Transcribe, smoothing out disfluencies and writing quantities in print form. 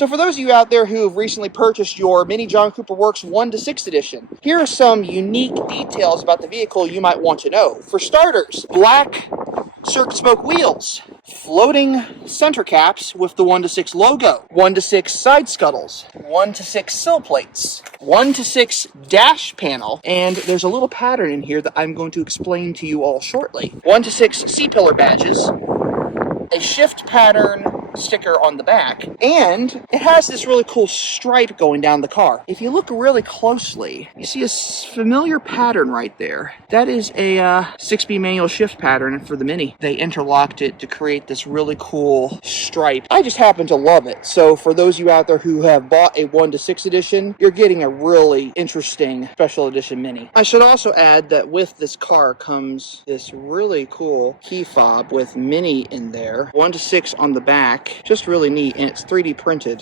So for those of you out there who have recently purchased your Mini John Cooper Works 1/6 edition, here are some unique details about the vehicle you might want to know. For starters, black circuit spoke wheels, floating center caps with the 1/6 logo, 1/6 side scuttles, 1/6 sill plates, 1/6 dash panel, and there's a little pattern in here that I'm going to explain to you all shortly. 1/6 C-pillar badges, a shift pattern sticker on the back, and it has this really cool stripe going down the car. If you look really closely, you see a familiar pattern right there. That is a 6-speed manual shift pattern for the Mini. They interlocked it to create this really cool stripe. I just happen to love it. So for those of you out there who have bought a 1/6 edition, you're getting a really interesting special edition Mini. I should also add that with this car comes this really cool key fob with Mini in there, 1/6 on the back. Just really neat, and it's 3D printed.